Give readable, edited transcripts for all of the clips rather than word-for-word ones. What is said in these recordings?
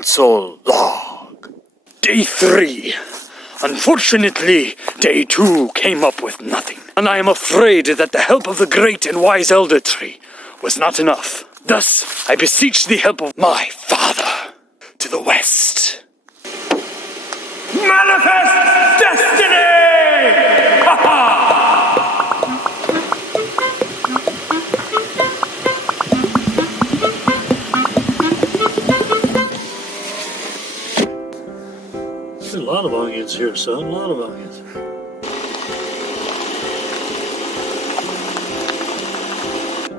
console log. Day 3. Unfortunately, Day 2 came up with nothing, and I am afraid that the help of the great and wise elder tree was not enough. Thus, I beseech the help of my father to the west. Manifest destiny! Ha ha! There's a lot of onions here, son. A lot of onions.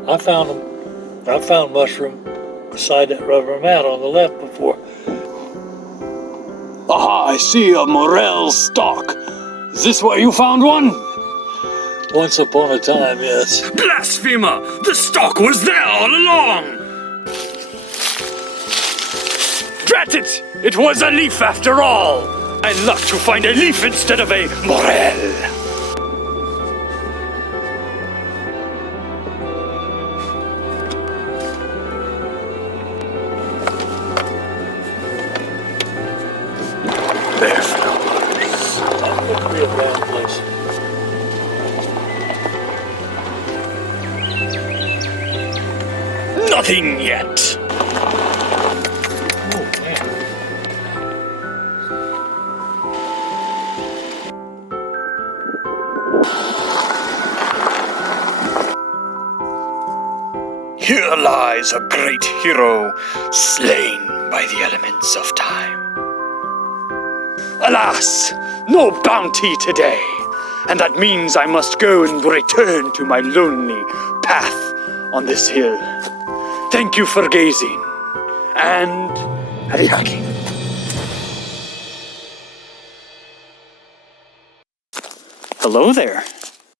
I found mushroom beside that rubber mat on the left before. Aha, I see a morel stalk. Is this where you found one? Once upon a time, yes. Blasphemer! The stalk was there all along! Drat it! It was a leaf after all! I luck to find a leaf instead of a morel. There, flowers. That wouldn't be a bad place. Nothing yet. Oh, man. Here lies a great hero, slain by the elements of time. Alas, no bounty today, and that means I must go and return to my lonely path on this hill. Thank you for gazing, and hacking. Hello there.